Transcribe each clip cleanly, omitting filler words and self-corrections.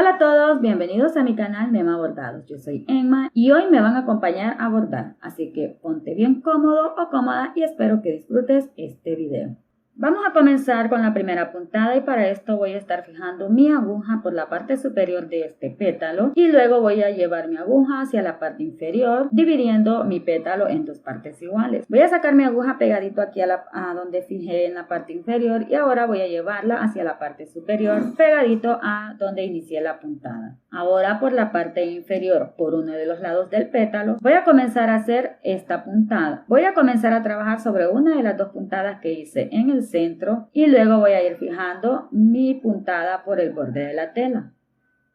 Hola a todos, bienvenidos a mi canal Mema Bordados. Yo soy Emma y hoy me van a acompañar a bordar, así que ponte bien cómodo o cómoda y espero que disfrutes este video. Vamos a comenzar con la primera puntada y para esto voy a estar fijando mi aguja por la parte superior de este pétalo y luego voy a llevar mi aguja hacia la parte inferior, dividiendo mi pétalo en dos partes iguales. Voy a sacar mi aguja pegadito aquí a donde fijé en la parte inferior y ahora voy a llevarla hacia la parte superior, pegadito a donde inicié la puntada. Ahora por la parte inferior, por uno de los lados del pétalo, voy a comenzar a hacer esta puntada. Voy a comenzar a trabajar sobre una de las dos puntadas que hice en el centro y luego voy a ir fijando mi puntada por el borde de la tela.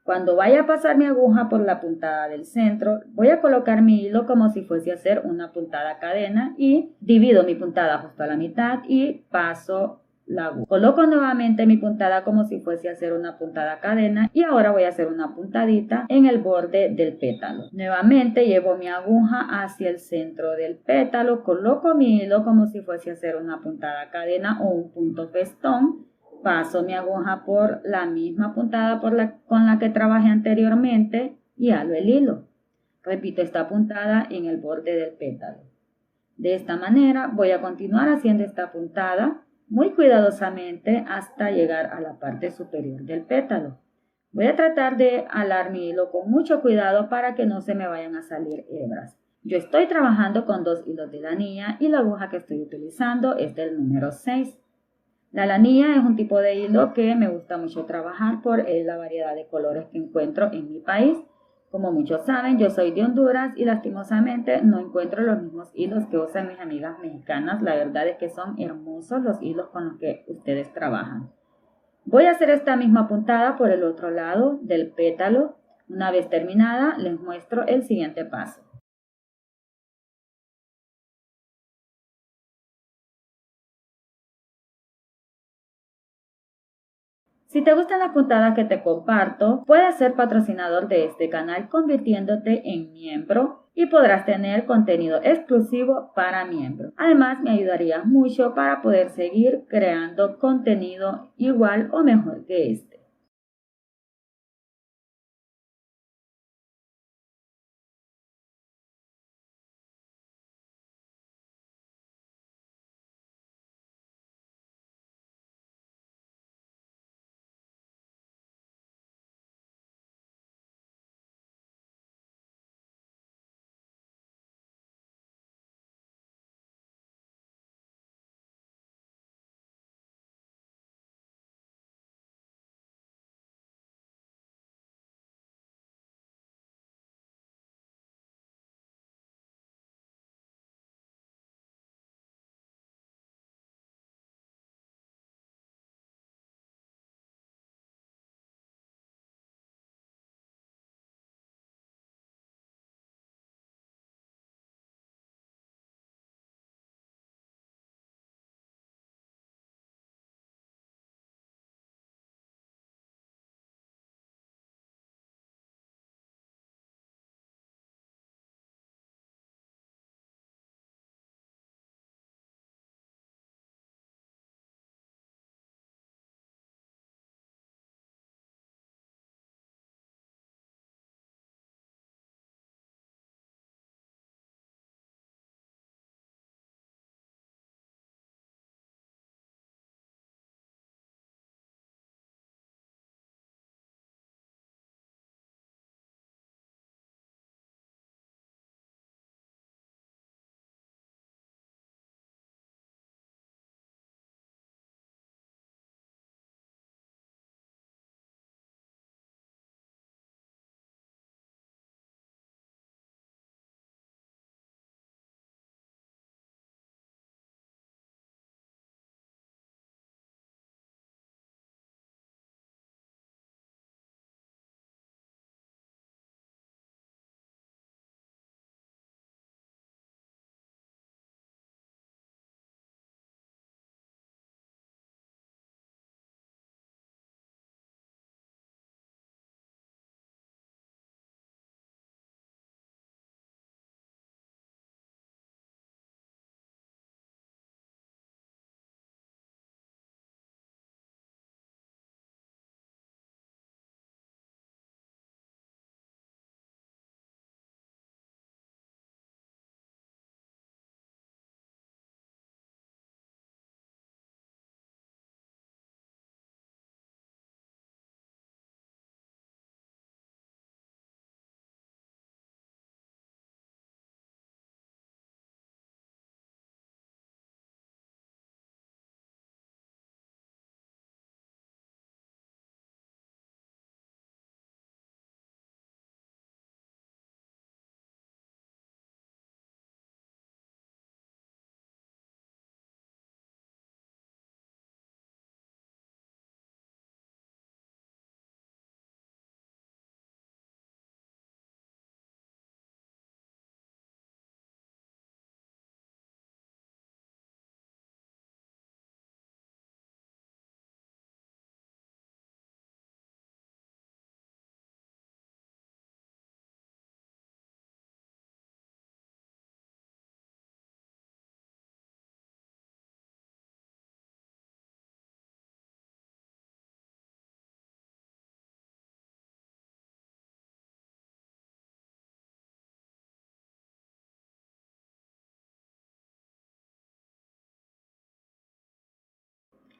Cuando vaya a pasar mi aguja por la puntada del centro, voy a colocar mi hilo como si fuese a hacer una puntada cadena y divido mi puntada justo a la mitad y paso la aguja. Coloco nuevamente mi puntada como si fuese a hacer una puntada cadena y ahora voy a hacer una puntadita en el borde del pétalo. Nuevamente llevo mi aguja hacia el centro del pétalo, coloco mi hilo como si fuese a hacer una puntada cadena o un punto festón. Paso mi aguja por la misma puntada con la que trabajé anteriormente y halo el hilo. Repito esta puntada en el borde del pétalo. De esta manera voy a continuar haciendo esta puntada muy cuidadosamente hasta llegar a la parte superior del pétalo. Voy a tratar de alar mi hilo con mucho cuidado para que no se me vayan a salir hebras. Yo estoy trabajando con 2 hilos de lanilla y la aguja que estoy utilizando es del número 6. La lanilla es un tipo de hilo que me gusta mucho trabajar por la variedad de colores que encuentro en mi país. Como muchos saben, yo soy de Honduras y lastimosamente no encuentro los mismos hilos que usan mis amigas mexicanas. La verdad es que son hermosos los hilos con los que ustedes trabajan. Voy a hacer esta misma puntada por el otro lado del pétalo. Una vez terminada, les muestro el siguiente paso. Si te gustan las puntadas que te comparto, puedes ser patrocinador de este canal convirtiéndote en miembro y podrás tener contenido exclusivo para miembros. Además, me ayudarías mucho para poder seguir creando contenido igual o mejor que este.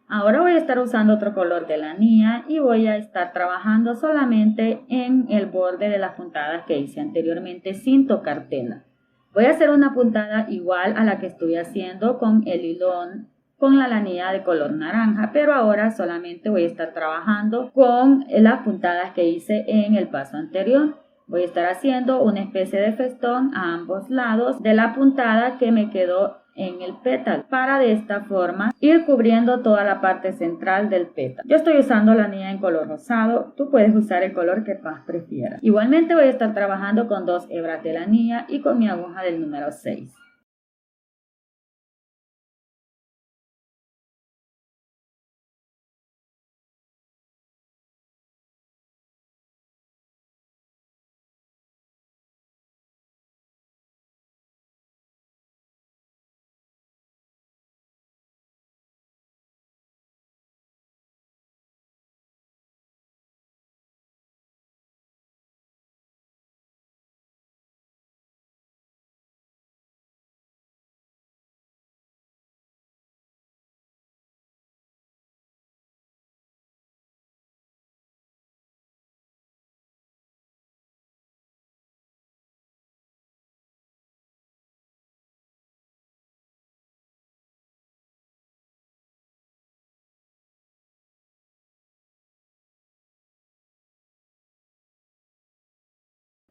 Ahora voy a estar usando otro color de lanilla y voy a estar trabajando solamente en el borde de las puntadas que hice anteriormente sin tocar tela. Voy a hacer una puntada igual a la que estoy haciendo con el hilón con la lanilla de color naranja, pero ahora solamente voy a estar trabajando con las puntadas que hice en el paso anterior. Voy a estar haciendo una especie de festón a ambos lados de la puntada que me quedó en el pétalo para de esta forma ir cubriendo toda la parte central del pétalo. Yo estoy usando la lanilla en color rosado, tú puedes usar el color que más prefieras. Igualmente voy a estar trabajando con 2 hebras de lanilla y con mi aguja del número 6.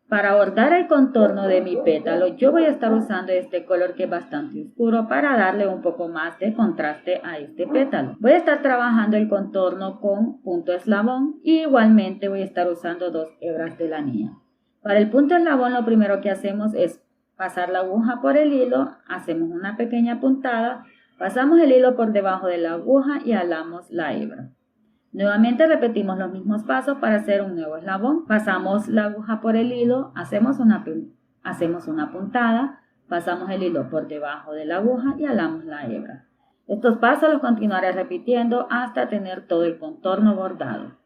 Para bordar el contorno de mi pétalo, yo voy a estar usando este color que es bastante oscuro para darle un poco más de contraste a este pétalo. Voy a estar trabajando el contorno con punto eslabón y igualmente voy a estar usando 2 hebras de lanilla. Para el punto eslabón lo primero que hacemos es pasar la aguja por el hilo, hacemos una pequeña puntada, pasamos el hilo por debajo de la aguja y alamos la hebra. Nuevamente repetimos los mismos pasos para hacer un nuevo eslabón. Pasamos la aguja por el hilo, hacemos una puntada, pasamos el hilo por debajo de la aguja y alamos la hebra. Estos pasos los continuaré repitiendo hasta tener todo el contorno bordado.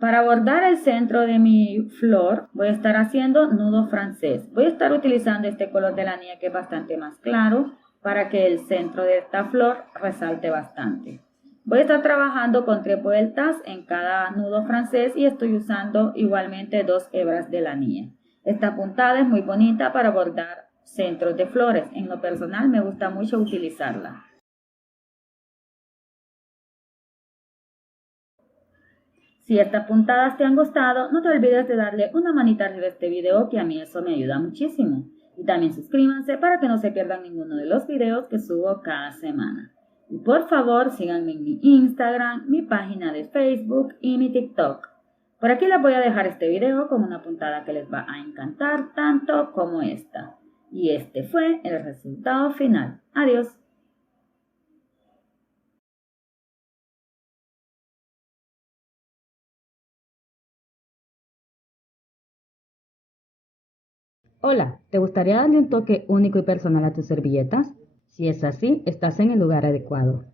Para bordar el centro de mi flor voy a estar haciendo nudo francés. Voy a estar utilizando este color de lanilla que es bastante más claro para que el centro de esta flor resalte bastante. Voy a estar trabajando con 3 vueltas en cada nudo francés y estoy usando igualmente 2 hebras de lanilla. Esta puntada es muy bonita para bordar centros de flores. En lo personal me gusta mucho utilizarla. Si estas puntadas te han gustado, no te olvides de darle una manita arriba a este video, que a mí eso me ayuda muchísimo. Y también suscríbanse para que no se pierdan ninguno de los videos que subo cada semana. Y por favor síganme en mi Instagram, mi página de Facebook y mi TikTok. Por aquí les voy a dejar este video con una puntada que les va a encantar tanto como esta. Y este fue el resultado final. Adiós. Hola, ¿te gustaría darle un toque único y personal a tus servilletas? Si es así, estás en el lugar adecuado.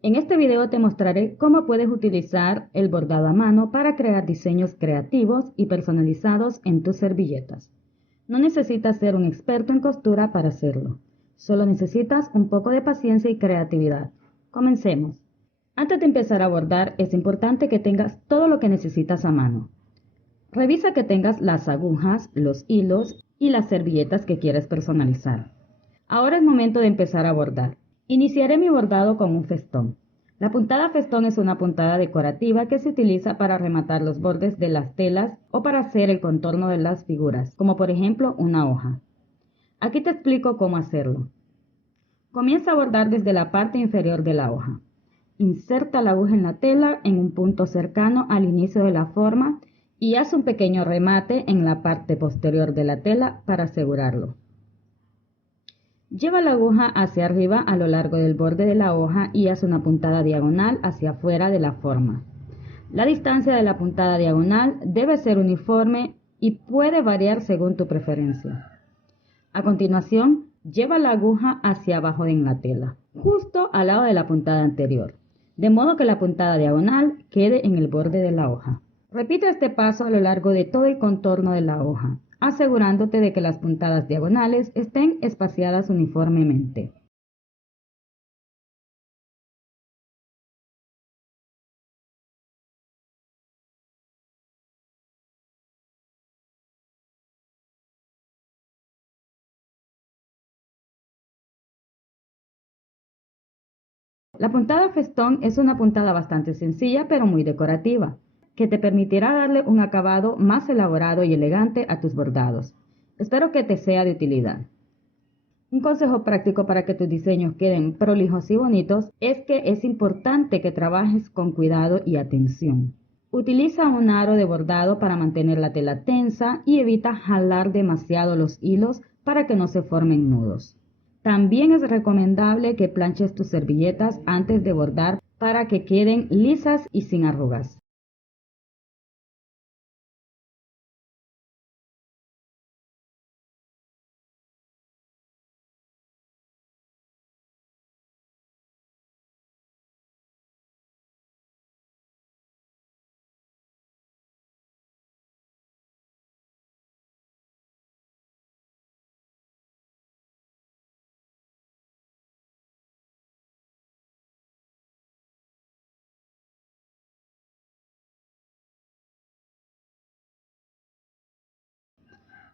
En este video te mostraré cómo puedes utilizar el bordado a mano para crear diseños creativos y personalizados en tus servilletas. No necesitas ser un experto en costura para hacerlo. Solo necesitas un poco de paciencia y creatividad. Comencemos. Antes de empezar a bordar, es importante que tengas todo lo que necesitas a mano. Revisa que tengas las agujas, los hilos y las servilletas que quieres personalizar. Ahora es momento de empezar a bordar. Iniciaré mi bordado con un festón. La puntada festón es una puntada decorativa que se utiliza para rematar los bordes de las telas o para hacer el contorno de las figuras, como por ejemplo una hoja. Aquí te explico cómo hacerlo. Comienza a bordar desde la parte inferior de la hoja. Inserta la aguja en la tela en un punto cercano al inicio de la forma y haz un pequeño remate en la parte posterior de la tela para asegurarlo. Lleva la aguja hacia arriba a lo largo del borde de la hoja y haz una puntada diagonal hacia afuera de la forma. La distancia de la puntada diagonal debe ser uniforme y puede variar según tu preferencia. A continuación, lleva la aguja hacia abajo en la tela, justo al lado de la puntada anterior, de modo que la puntada diagonal quede en el borde de la hoja. Repite este paso a lo largo de todo el contorno de la hoja, asegurándote de que las puntadas diagonales estén espaciadas uniformemente. La puntada festón es una puntada bastante sencilla pero muy decorativa, que te permitirá darle un acabado más elaborado y elegante a tus bordados. Espero que te sea de utilidad. Un consejo práctico para que tus diseños queden prolijos y bonitos es que es importante que trabajes con cuidado y atención. Utiliza un aro de bordado para mantener la tela tensa y evita jalar demasiado los hilos para que no se formen nudos. También es recomendable que planches tus servilletas antes de bordar para que queden lisas y sin arrugas.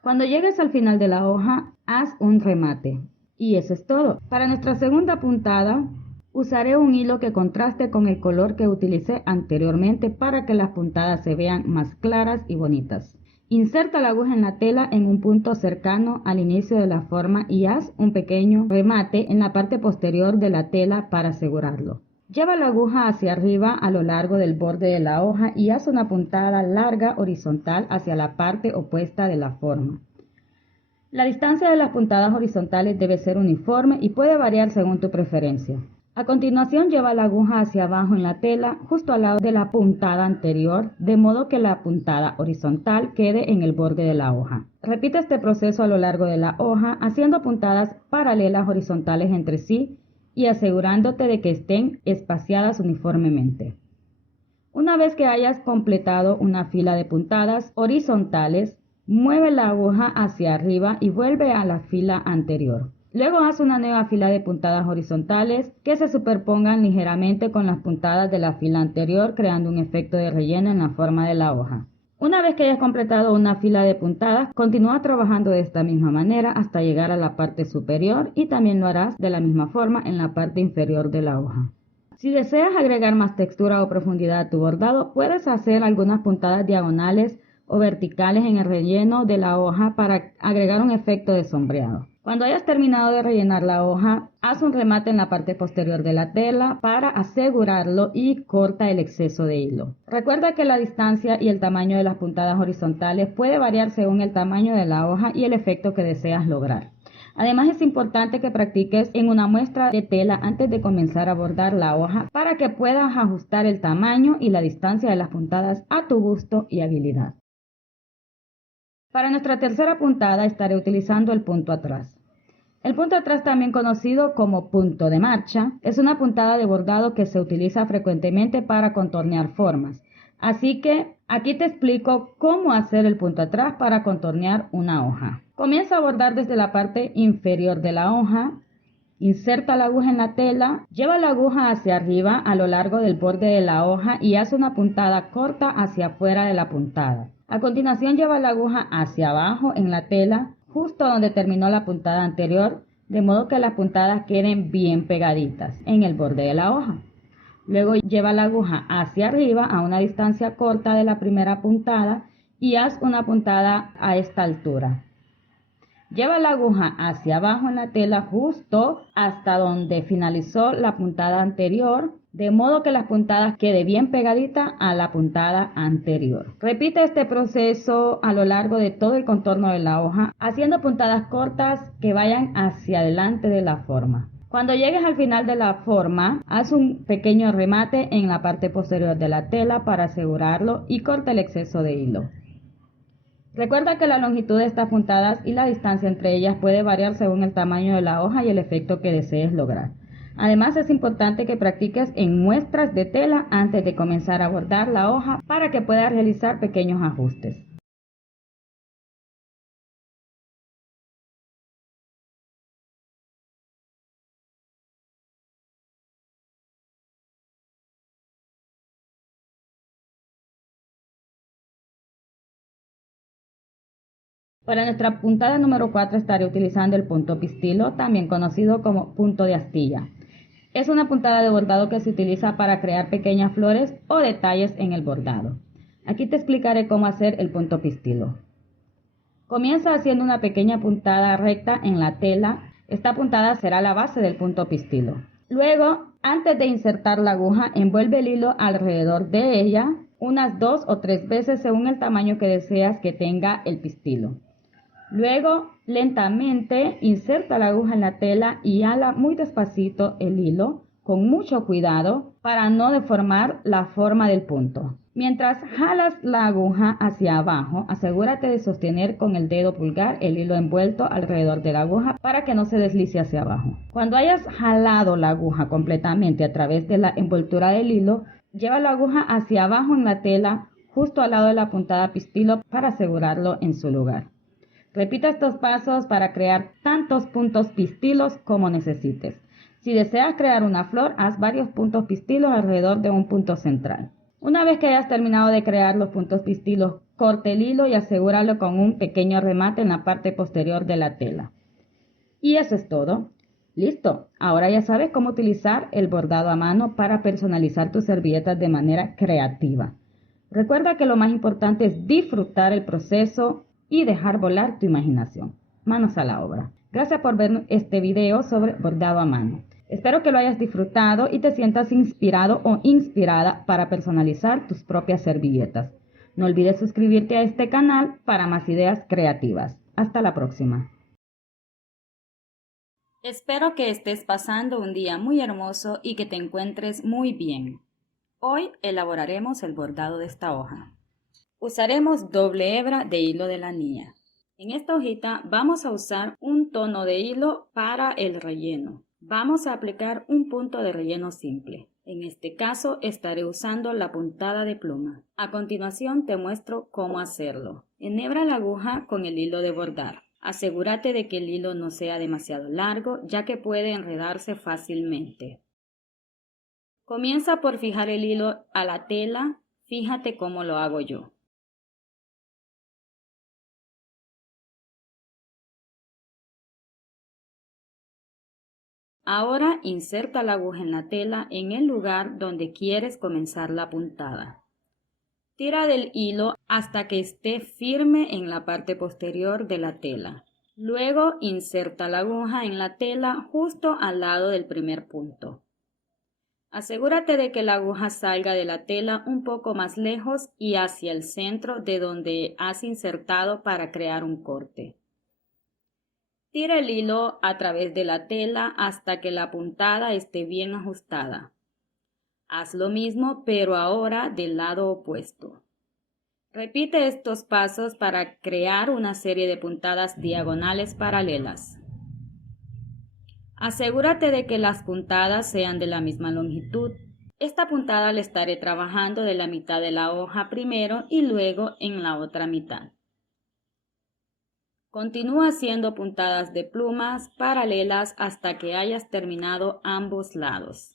Cuando llegues al final de la hoja, haz un remate. Y eso es todo. Para nuestra segunda puntada, usaré un hilo que contraste con el color que utilicé anteriormente para que las puntadas se vean más claras y bonitas. Inserta la aguja en la tela en un punto cercano al inicio de la forma y haz un pequeño remate en la parte posterior de la tela para asegurarlo. Lleva la aguja hacia arriba a lo largo del borde de la hoja y haz una puntada larga horizontal hacia la parte opuesta de la forma. La distancia de las puntadas horizontales debe ser uniforme y puede variar según tu preferencia. A continuación, lleva la aguja hacia abajo en la tela, justo al lado de la puntada anterior, de modo que la puntada horizontal quede en el borde de la hoja. Repite este proceso a lo largo de la hoja, haciendo puntadas paralelas horizontales entre sí y asegurándote de que estén espaciadas uniformemente. Una vez que hayas completado una fila de puntadas horizontales, mueve la aguja hacia arriba y vuelve a la fila anterior. Luego haz una nueva fila de puntadas horizontales que se superpongan ligeramente con las puntadas de la fila anterior, creando un efecto de relleno en la forma de la hoja. Una vez que hayas completado una fila de puntadas, continúa trabajando de esta misma manera hasta llegar a la parte superior y también lo harás de la misma forma en la parte inferior de la hoja. Si deseas agregar más textura o profundidad a tu bordado, puedes hacer algunas puntadas diagonales o verticales en el relleno de la hoja para agregar un efecto de sombreado. Cuando hayas terminado de rellenar la hoja, haz un remate en la parte posterior de la tela para asegurarlo y corta el exceso de hilo. Recuerda que la distancia y el tamaño de las puntadas horizontales puede variar según el tamaño de la hoja y el efecto que deseas lograr. Además, es importante que practiques en una muestra de tela antes de comenzar a bordar la hoja para que puedas ajustar el tamaño y la distancia de las puntadas a tu gusto y habilidad. Para nuestra tercera puntada estaré utilizando el punto atrás. El punto atrás, también conocido como punto de marcha, es una puntada de bordado que se utiliza frecuentemente para contornear formas. Así que aquí te explico cómo hacer el punto atrás para contornear una hoja. Comienza a bordar desde la parte inferior de la hoja. Inserta la aguja en la tela, lleva la aguja hacia arriba a lo largo del borde de la hoja y haz una puntada corta hacia afuera de la puntada. A continuación lleva la aguja hacia abajo en la tela, justo donde terminó la puntada anterior, de modo que las puntadas queden bien pegaditas en el borde de la hoja. Luego lleva la aguja hacia arriba a una distancia corta de la primera puntada y haz una puntada a esta altura. Lleva la aguja hacia abajo en la tela justo hasta donde finalizó la puntada anterior, de modo que las puntadas queden bien pegaditas a la puntada anterior. Repite este proceso a lo largo de todo el contorno de la hoja, haciendo puntadas cortas que vayan hacia adelante de la forma. Cuando llegues al final de la forma, haz un pequeño remate en la parte posterior de la tela para asegurarlo y corta el exceso de hilo. Recuerda que la longitud de estas puntadas y la distancia entre ellas puede variar según el tamaño de la hoja y el efecto que desees lograr. Además, es importante que practiques en muestras de tela antes de comenzar a bordar la hoja para que puedas realizar pequeños ajustes. Para nuestra puntada número 4 estaré utilizando el punto pistilo, también conocido como punto de astilla. Es una puntada de bordado que se utiliza para crear pequeñas flores o detalles en el bordado. Aquí te explicaré cómo hacer el punto pistilo. Comienza haciendo una pequeña puntada recta en la tela. Esta puntada será la base del punto pistilo. Luego, antes de insertar la aguja, envuelve el hilo alrededor de ella unas 2 o 3 veces según el tamaño que deseas que tenga el pistilo. Luego, lentamente inserta la aguja en la tela y hala muy despacito el hilo, con mucho cuidado para no deformar la forma del punto. Mientras jalas la aguja hacia abajo, asegúrate de sostener con el dedo pulgar el hilo envuelto alrededor de la aguja para que no se deslice hacia abajo. Cuando hayas jalado la aguja completamente a través de la envoltura del hilo, lleva la aguja hacia abajo en la tela, justo al lado de la puntada pistilo para asegurarlo en su lugar. Repita estos pasos para crear tantos puntos pistilos como necesites. Si deseas crear una flor, haz varios puntos pistilos alrededor de un punto central. Una vez que hayas terminado de crear los puntos pistilos, corte el hilo y asegúralo con un pequeño remate en la parte posterior de la tela. Y eso es todo. Listo, ahora ya sabes cómo utilizar el bordado a mano para personalizar tus servilletas de manera creativa. Recuerda que lo más importante es disfrutar el proceso y dejar volar tu imaginación. Manos a la obra. Gracias por ver este video sobre bordado a mano. Espero que lo hayas disfrutado y te sientas inspirado o inspirada para personalizar tus propias servilletas. No olvides suscribirte a este canal para más ideas creativas. Hasta la próxima. Espero que estés pasando un día muy hermoso y que te encuentres muy bien. Hoy elaboraremos el bordado de esta hoja. Usaremos doble hebra de hilo de la niña. En esta hojita vamos a usar un tono de hilo para el relleno. Vamos a aplicar un punto de relleno simple. En este caso estaré usando la puntada de pluma. A continuación te muestro cómo hacerlo. Enhebra la aguja con el hilo de bordar. Asegúrate de que el hilo no sea demasiado largo, ya que puede enredarse fácilmente. Comienza por fijar el hilo a la tela. Fíjate cómo lo hago yo. Ahora inserta la aguja en la tela en el lugar donde quieres comenzar la puntada. Tira del hilo hasta que esté firme en la parte posterior de la tela. Luego inserta la aguja en la tela justo al lado del primer punto. Asegúrate de que la aguja salga de la tela un poco más lejos y hacia el centro de donde has insertado para crear un corte. Tira el hilo a través de la tela hasta que la puntada esté bien ajustada. Haz lo mismo, pero ahora del lado opuesto. Repite estos pasos para crear una serie de puntadas diagonales paralelas. Asegúrate de que las puntadas sean de la misma longitud. Esta puntada la estaré trabajando de la mitad de la hoja primero y luego en la otra mitad. Continúa haciendo puntadas de plumas paralelas hasta que hayas terminado ambos lados.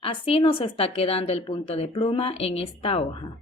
Así nos está quedando el punto de pluma en esta hoja.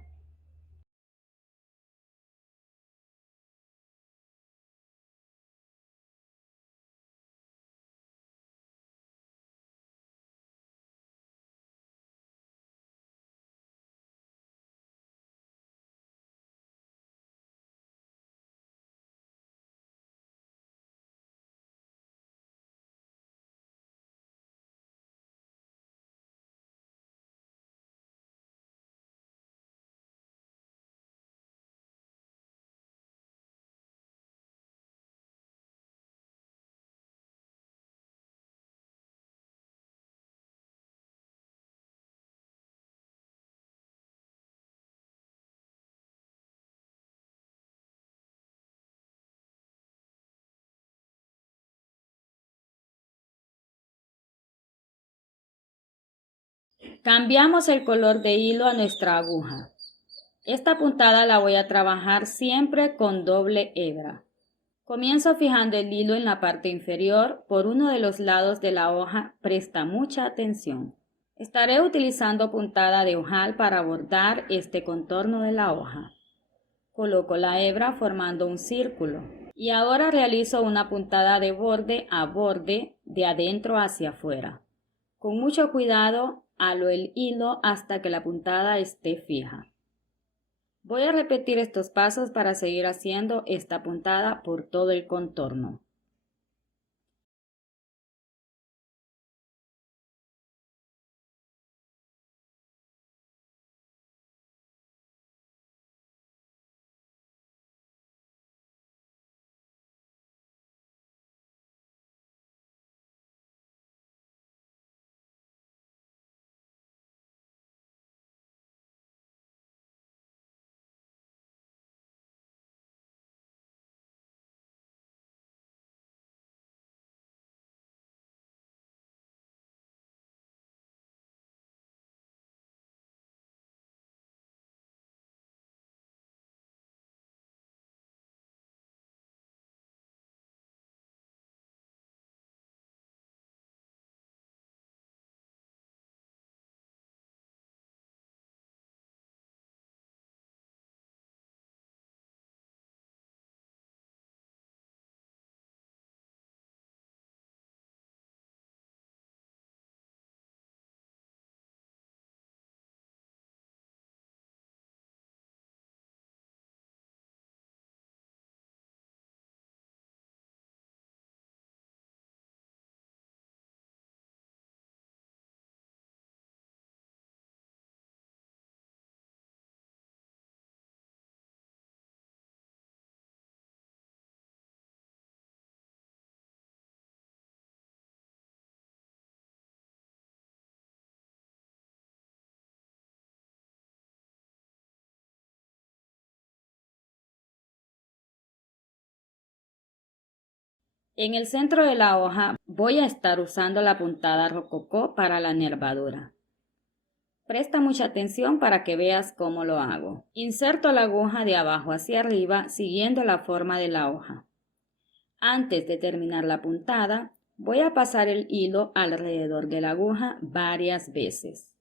Cambiamos el color de hilo a nuestra aguja. Esta puntada la voy a trabajar siempre con doble hebra. Comienzo fijando el hilo en la parte inferior por uno de los lados de la hoja. Presta mucha atención. Estaré utilizando puntada de ojal para bordar este contorno de la hoja. Coloco la hebra formando un círculo y ahora realizo una puntada de borde a borde de adentro hacia afuera. Con mucho cuidado halo el hilo hasta que la puntada esté fija. Voy a repetir estos pasos para seguir haciendo esta puntada por todo el contorno. En el centro de la hoja voy a estar usando la puntada rococó para la nervadura. Presta mucha atención para que veas cómo lo hago. Inserto la aguja de abajo hacia arriba siguiendo la forma de la hoja. Antes de terminar la puntada, voy a pasar el hilo alrededor de la aguja varias veces.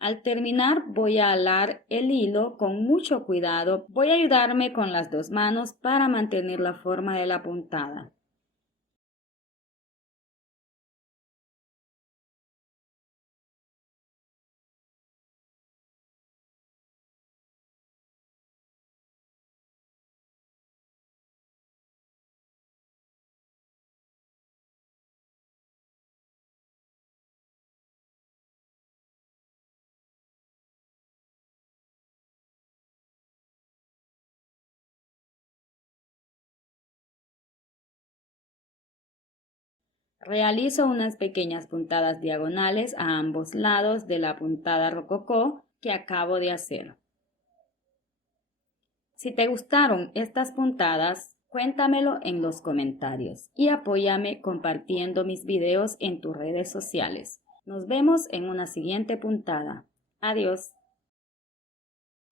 Al terminar voy a alar el hilo con mucho cuidado. Voy a ayudarme con las dos manos para mantener la forma de la puntada. Realizo unas pequeñas puntadas diagonales a ambos lados de la puntada rococó que acabo de hacer. Si te gustaron estas puntadas, cuéntamelo en los comentarios y apóyame compartiendo mis videos en tus redes sociales. Nos vemos en una siguiente puntada. Adiós.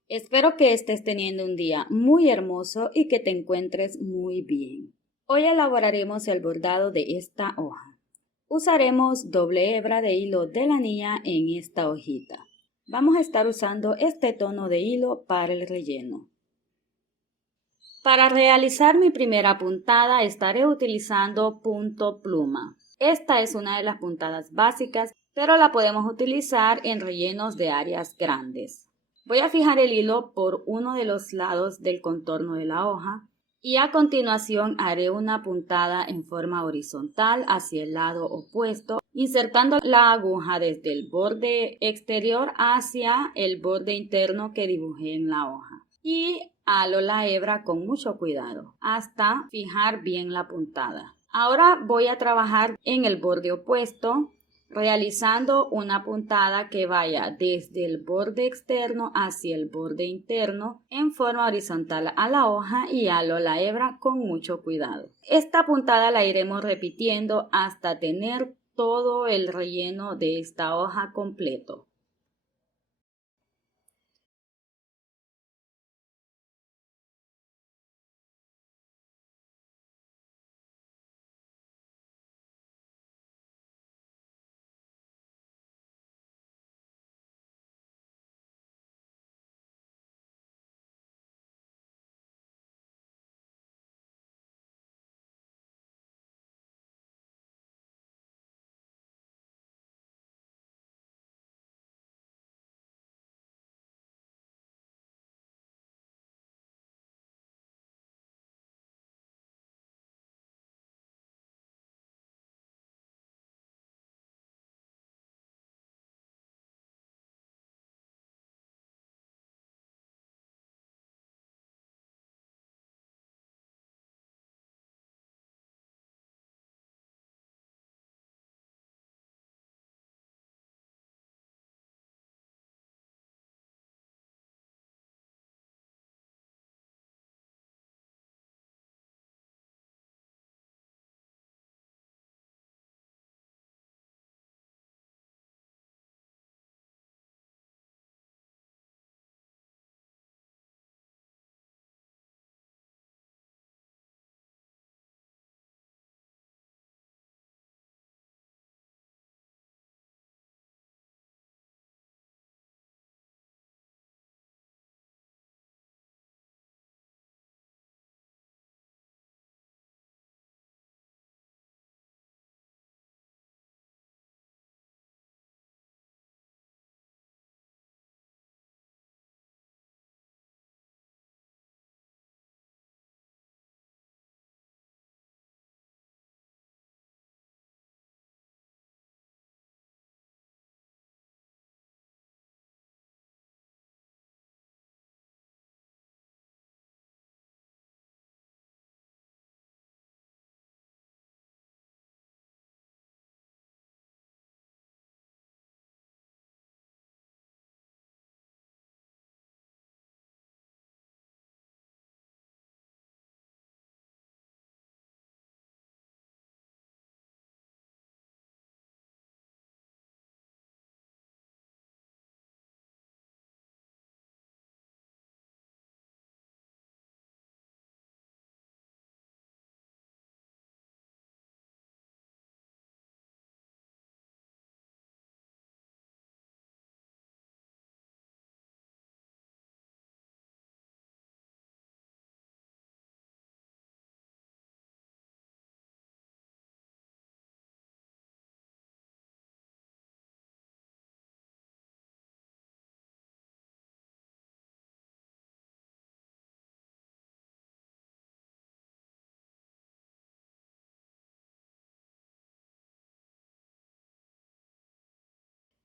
Espero que estés teniendo un día muy hermoso y que te encuentres muy bien. Hoy elaboraremos el bordado de esta hoja. Usaremos doble hebra de hilo de la niña en esta hojita. Vamos a estar usando este tono de hilo para el relleno. Para realizar mi primera puntada estaré utilizando punto pluma. Esta es una de las puntadas básicas, pero la podemos utilizar en rellenos de áreas grandes. Voy a fijar el hilo por uno de los lados del contorno de la hoja y a continuación haré una puntada en forma horizontal hacia el lado opuesto, insertando la aguja desde el borde exterior hacia el borde interno que dibujé en la hoja. Y halo la hebra con mucho cuidado hasta fijar bien la puntada. Ahora voy a trabajar en el borde opuesto, realizando una puntada que vaya desde el borde externo hacia el borde interno en forma horizontal a la hoja y halo la hebra con mucho cuidado. Esta puntada la iremos repitiendo hasta tener todo el relleno de esta hoja completo.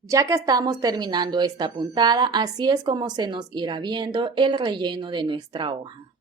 Ya que estamos terminando esta puntada, así es como se nos irá viendo el relleno de nuestra hoja.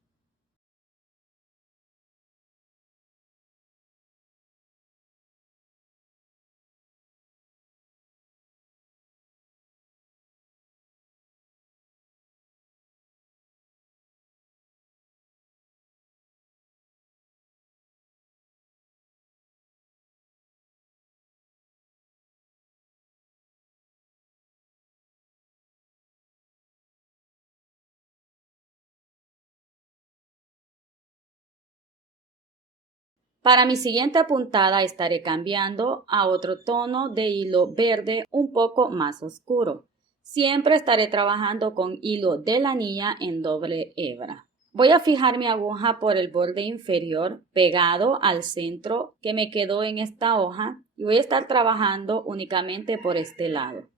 Para mi siguiente puntada estaré cambiando a otro tono de hilo verde un poco más oscuro. Siempre estaré trabajando con hilo de lanilla en doble hebra. Voy a fijar mi aguja por el borde inferior pegado al centro que me quedó en esta hoja y voy a estar trabajando únicamente por este lado.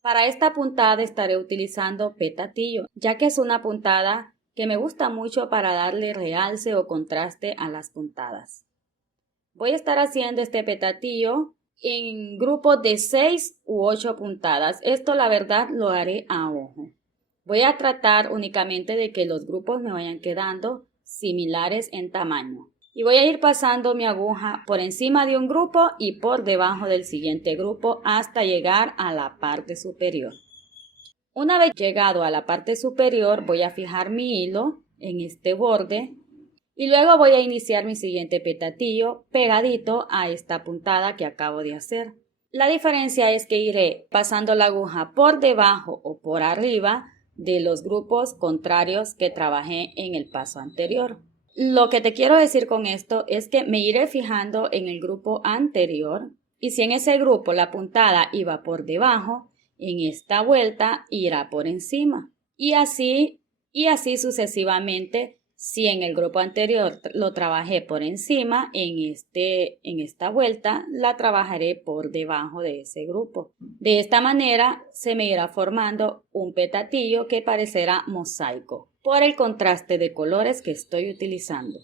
Para esta puntada estaré utilizando petatillo, ya que es una puntada que me gusta mucho para darle realce o contraste a las puntadas. Voy a estar haciendo este petatillo en grupos de 6 u 8 puntadas. Esto la verdad lo haré a ojo. Voy a tratar únicamente de que los grupos me vayan quedando similares en tamaño. Y voy a ir pasando mi aguja por encima de un grupo y por debajo del siguiente grupo hasta llegar a la parte superior. Una vez llegado a la parte superior, voy a fijar mi hilo en este borde y luego voy a iniciar mi siguiente petatillo pegadito a esta puntada que acabo de hacer. La diferencia es que iré pasando la aguja por debajo o por arriba de los grupos contrarios que trabajé en el paso anterior. Lo que te quiero decir con esto es que me iré fijando en el grupo anterior y si en ese grupo la puntada iba por debajo, en esta vuelta irá por encima. Y así sucesivamente. Si en el grupo anterior lo trabajé por encima, en esta vuelta la trabajaré por debajo de ese grupo. De esta manera se me irá formando un petatillo que parecerá mosaico por el contraste de colores que estoy utilizando.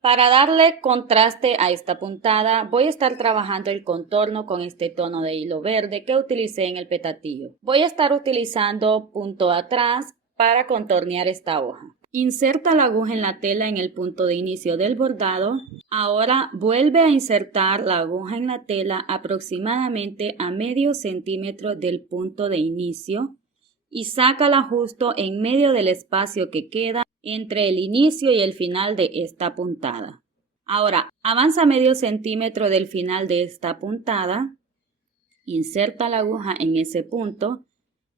Para darle contraste a esta puntada, voy a estar trabajando el contorno con este tono de hilo verde que utilicé en el petatillo. Voy a estar utilizando punto atrás para contornear esta hoja. Inserta la aguja en la tela en el punto de inicio del bordado. Ahora vuelve a insertar la aguja en la tela aproximadamente a medio centímetro del punto de inicio y sácala justo en medio del espacio que queda entre el inicio y el final de esta puntada. Ahora, avanza medio centímetro del final de esta puntada, inserta la aguja en ese punto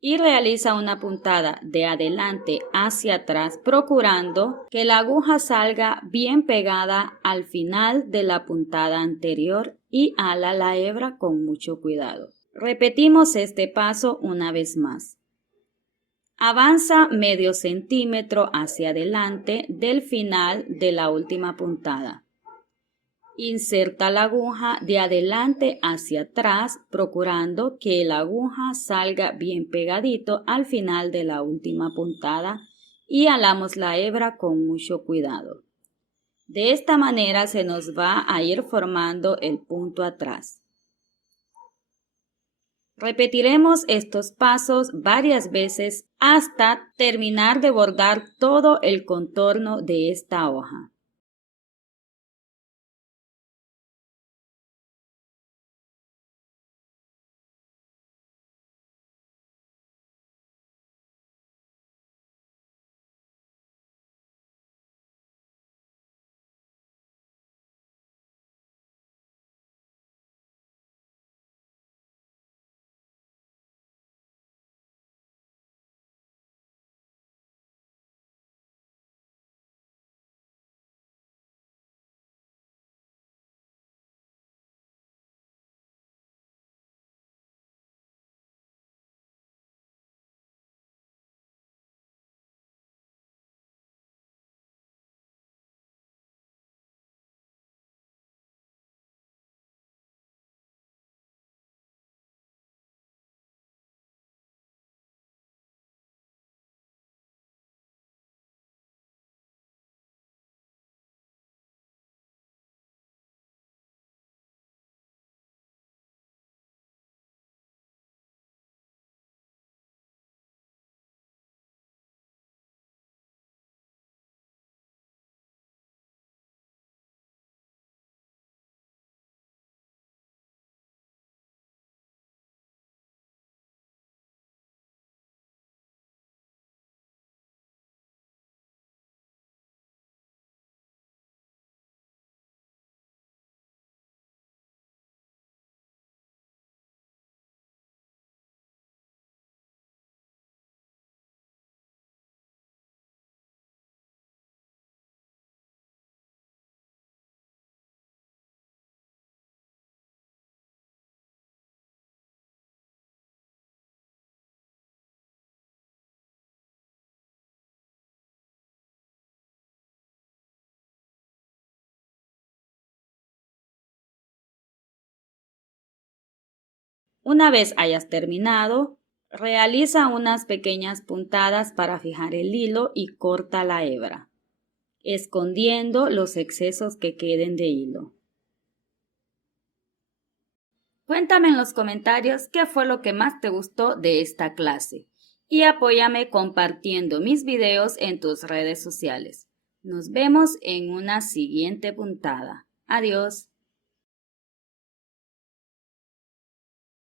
y realiza una puntada de adelante hacia atrás, procurando que la aguja salga bien pegada al final de la puntada anterior y ala la hebra con mucho cuidado. Repetimos este paso una vez más. Avanza medio centímetro hacia adelante del final de la última puntada. Inserta la aguja de adelante hacia atrás, procurando que la aguja salga bien pegadito al final de la última puntada y alamos la hebra con mucho cuidado. De esta manera se nos va a ir formando el punto atrás. Repetiremos estos pasos varias veces hasta terminar de bordar todo el contorno de esta hoja. Una vez hayas terminado, realiza unas pequeñas puntadas para fijar el hilo y corta la hebra, escondiendo los excesos que queden de hilo. Cuéntame en los comentarios qué fue lo que más te gustó de esta clase y apóyame compartiendo mis videos en tus redes sociales. Nos vemos en una siguiente puntada. Adiós.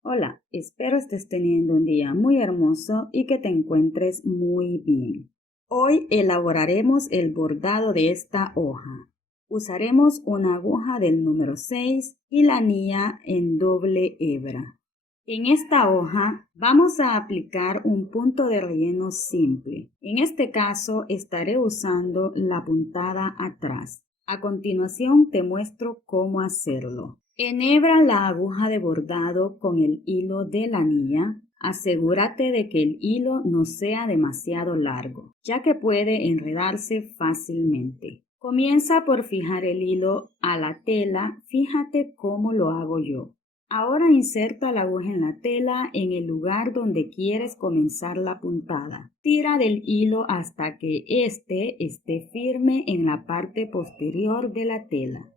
Hola, espero estés teniendo un día muy hermoso y que te encuentres muy bien. Hoy elaboraremos el bordado de esta hoja. Usaremos una aguja del número 6 y la anilla en doble hebra. En esta hoja vamos a aplicar un punto de relleno simple. En este caso estaré usando la puntada atrás. A continuación te muestro cómo hacerlo. Enhebra la aguja de bordado con el hilo de la anilla. Asegúrate de que el hilo no sea demasiado largo, ya que puede enredarse fácilmente. Comienza por fijar el hilo a la tela. Fíjate cómo lo hago yo. Ahora inserta la aguja en la tela en el lugar donde quieres comenzar la puntada. Tira del hilo hasta que éste esté firme en la parte posterior de la tela.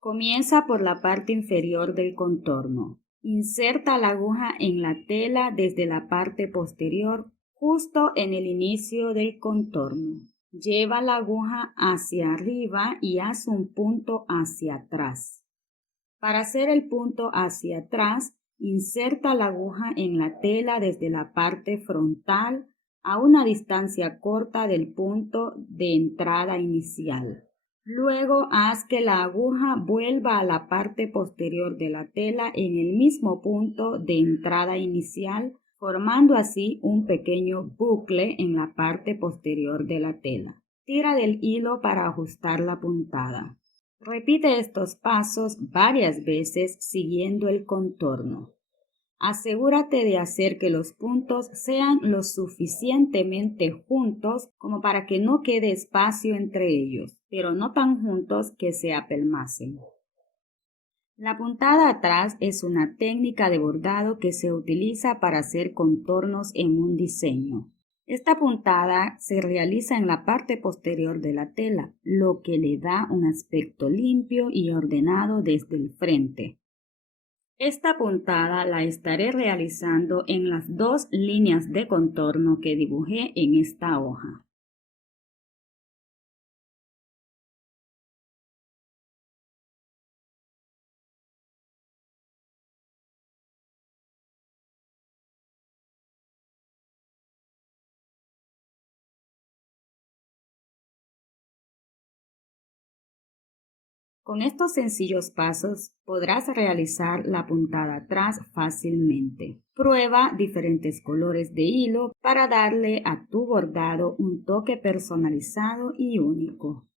Comienza por la parte inferior del contorno. Inserta la aguja en la tela desde la parte posterior, justo en el inicio del contorno. Lleva la aguja hacia arriba y haz un punto hacia atrás. Para hacer el punto hacia atrás, inserta la aguja en la tela desde la parte frontal a una distancia corta del punto de entrada inicial. Luego haz que la aguja vuelva a la parte posterior de la tela en el mismo punto de entrada inicial, formando así un pequeño bucle en la parte posterior de la tela. Tira del hilo para ajustar la puntada. Repite estos pasos varias veces siguiendo el contorno. Asegúrate de hacer que los puntos sean lo suficientemente juntos como para que no quede espacio entre ellos, pero no tan juntos que se apelmacen. La puntada atrás es una técnica de bordado que se utiliza para hacer contornos en un diseño. Esta puntada se realiza en la parte posterior de la tela, lo que le da un aspecto limpio y ordenado desde el frente. Esta puntada la estaré realizando en las 2 líneas de contorno que dibujé en esta hoja. Con estos sencillos pasos podrás realizar la puntada atrás fácilmente. Prueba diferentes colores de hilo para darle a tu bordado un toque personalizado y único.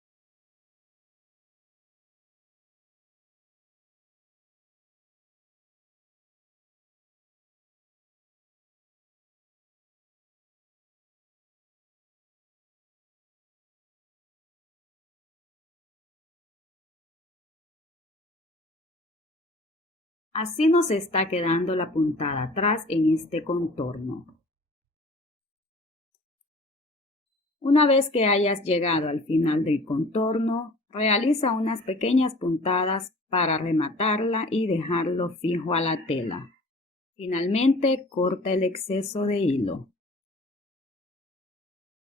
Así nos está quedando la puntada atrás en este contorno. Una vez que hayas llegado al final del contorno, realiza unas pequeñas puntadas para rematarla y dejarlo fijo a la tela. Finalmente, corta el exceso de hilo.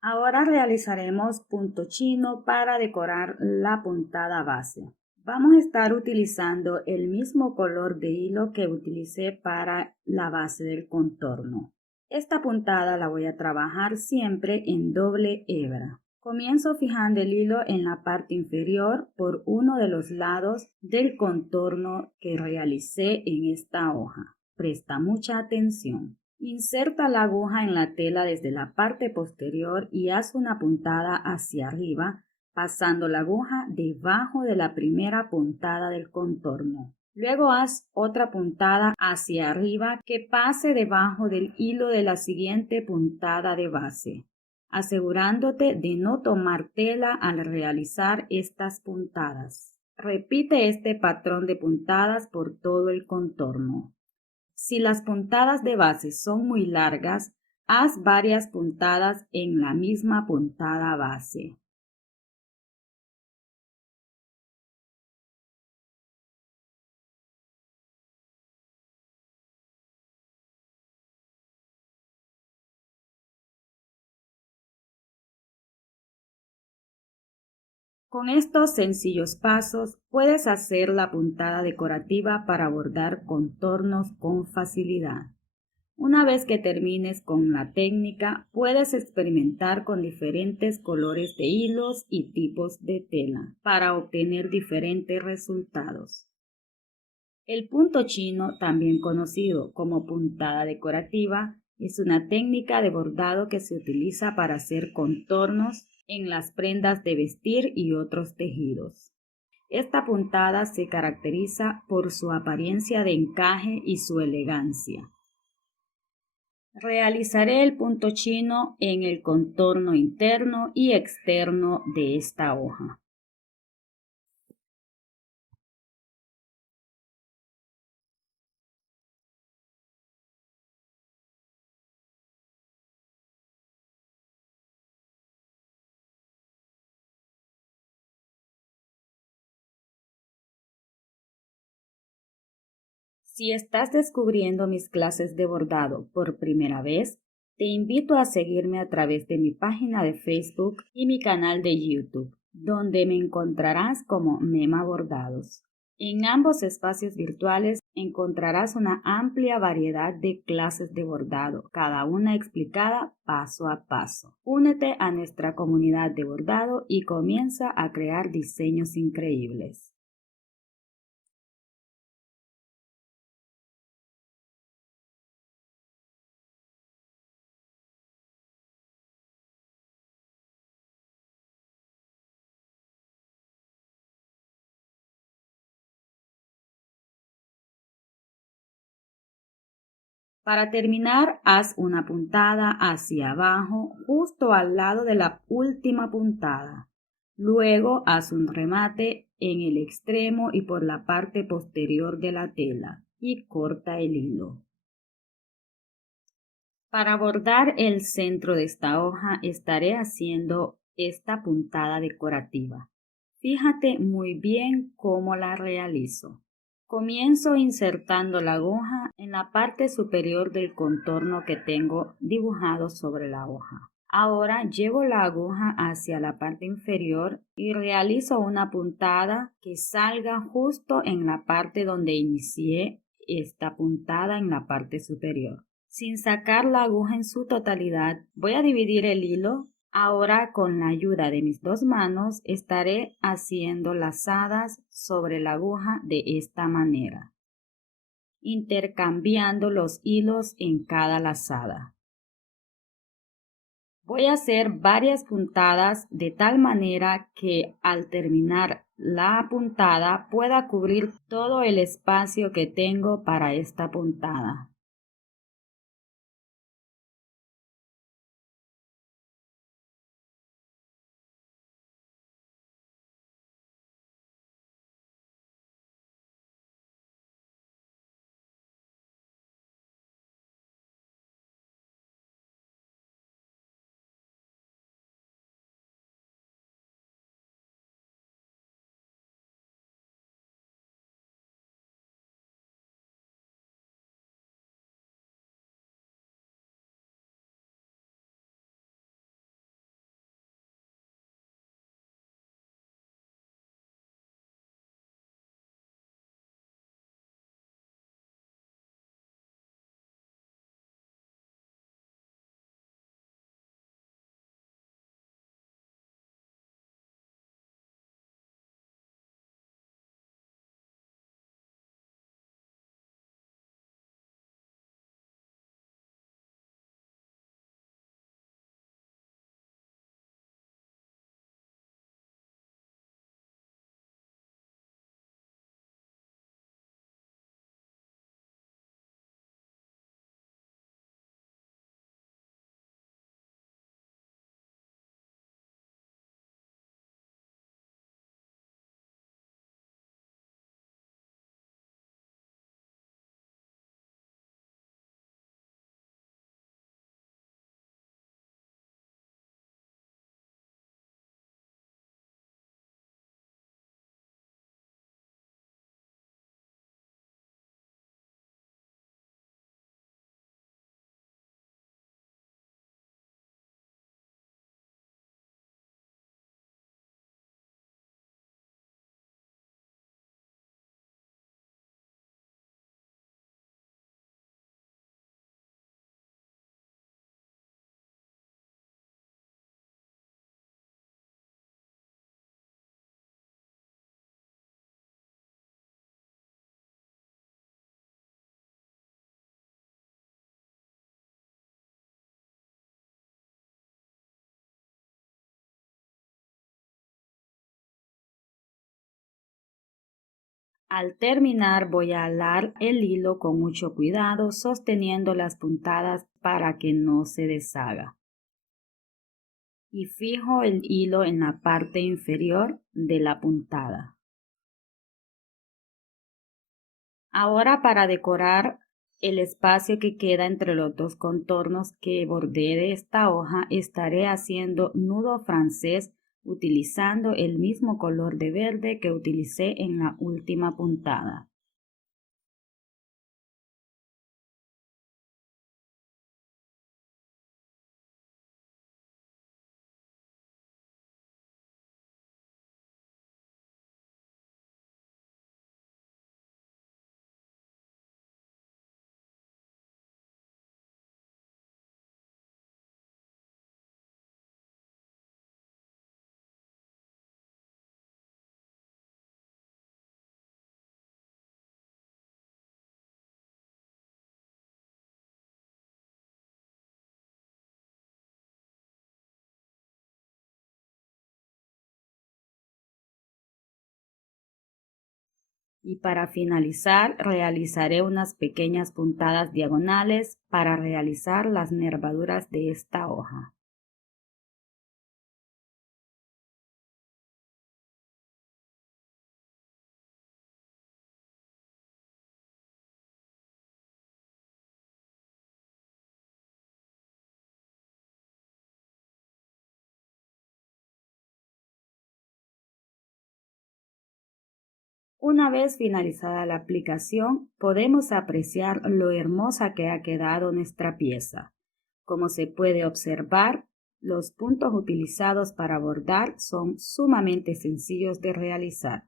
Ahora realizaremos punto chino para decorar la puntada base. Vamos a estar utilizando el mismo color de hilo que utilicé para la base del contorno. Esta puntada la voy a trabajar siempre en doble hebra. Comienzo fijando el hilo en la parte inferior por uno de los lados del contorno que realicé en esta hoja. Presta mucha atención. Inserta la aguja en la tela desde la parte posterior y haz una puntada hacia arriba, pasando la aguja debajo de la primera puntada del contorno. Luego haz otra puntada hacia arriba que pase debajo del hilo de la siguiente puntada de base, asegurándote de no tomar tela al realizar estas puntadas. Repite este patrón de puntadas por todo el contorno. Si las puntadas de base son muy largas, haz varias puntadas en la misma puntada base. Con estos sencillos pasos puedes hacer la puntada decorativa para bordar contornos con facilidad. Una vez que termines con la técnica, puedes experimentar con diferentes colores de hilos y tipos de tela para obtener diferentes resultados. El punto chino, también conocido como puntada decorativa, es una técnica de bordado que se utiliza para hacer contornos en las prendas de vestir y otros tejidos. Esta puntada se caracteriza por su apariencia de encaje y su elegancia. Realizaré el punto chino en el contorno interno y externo de esta hoja. Si estás descubriendo mis clases de bordado por primera vez, te invito a seguirme a través de mi página de Facebook y mi canal de YouTube, donde me encontrarás como Mema Bordados. En ambos espacios virtuales encontrarás una amplia variedad de clases de bordado, cada una explicada paso a paso. Únete a nuestra comunidad de bordado y comienza a crear diseños increíbles. Para terminar, haz una puntada hacia abajo, justo al lado de la última puntada. Luego, haz un remate en el extremo y por la parte posterior de la tela y corta el hilo. Para bordar el centro de esta hoja, estaré haciendo esta puntada decorativa. Fíjate muy bien cómo la realizo. Comienzo insertando la aguja en la parte superior del contorno que tengo dibujado sobre la hoja. Ahora llevo la aguja hacia la parte inferior y realizo una puntada que salga justo en la parte donde inicié esta puntada en la parte superior. Sin sacar la aguja en su totalidad, voy a dividir el hilo. Ahora con la ayuda de mis dos manos estaré haciendo lazadas sobre la aguja de esta manera, intercambiando los hilos en cada lazada. Voy a hacer varias puntadas de tal manera que al terminar la puntada pueda cubrir todo el espacio que tengo para esta puntada. Al terminar voy a alar el hilo con mucho cuidado, sosteniendo las puntadas para que no se deshaga. Y fijo el hilo en la parte inferior de la puntada. Ahora para decorar el espacio que queda entre los dos contornos que bordeé de esta hoja, estaré haciendo nudo francés utilizando el mismo color de verde que utilicé en la última puntada. Y para finalizar, realizaré unas pequeñas puntadas diagonales para realizar las nervaduras de esta hoja. Una vez finalizada la aplicación, podemos apreciar lo hermosa que ha quedado nuestra pieza. Como se puede observar, los puntos utilizados para bordar son sumamente sencillos de realizar.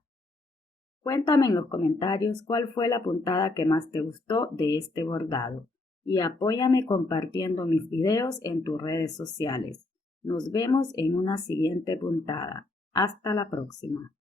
Cuéntame en los comentarios cuál fue la puntada que más te gustó de este bordado y apóyame compartiendo mis videos en tus redes sociales. Nos vemos en una siguiente puntada. Hasta la próxima.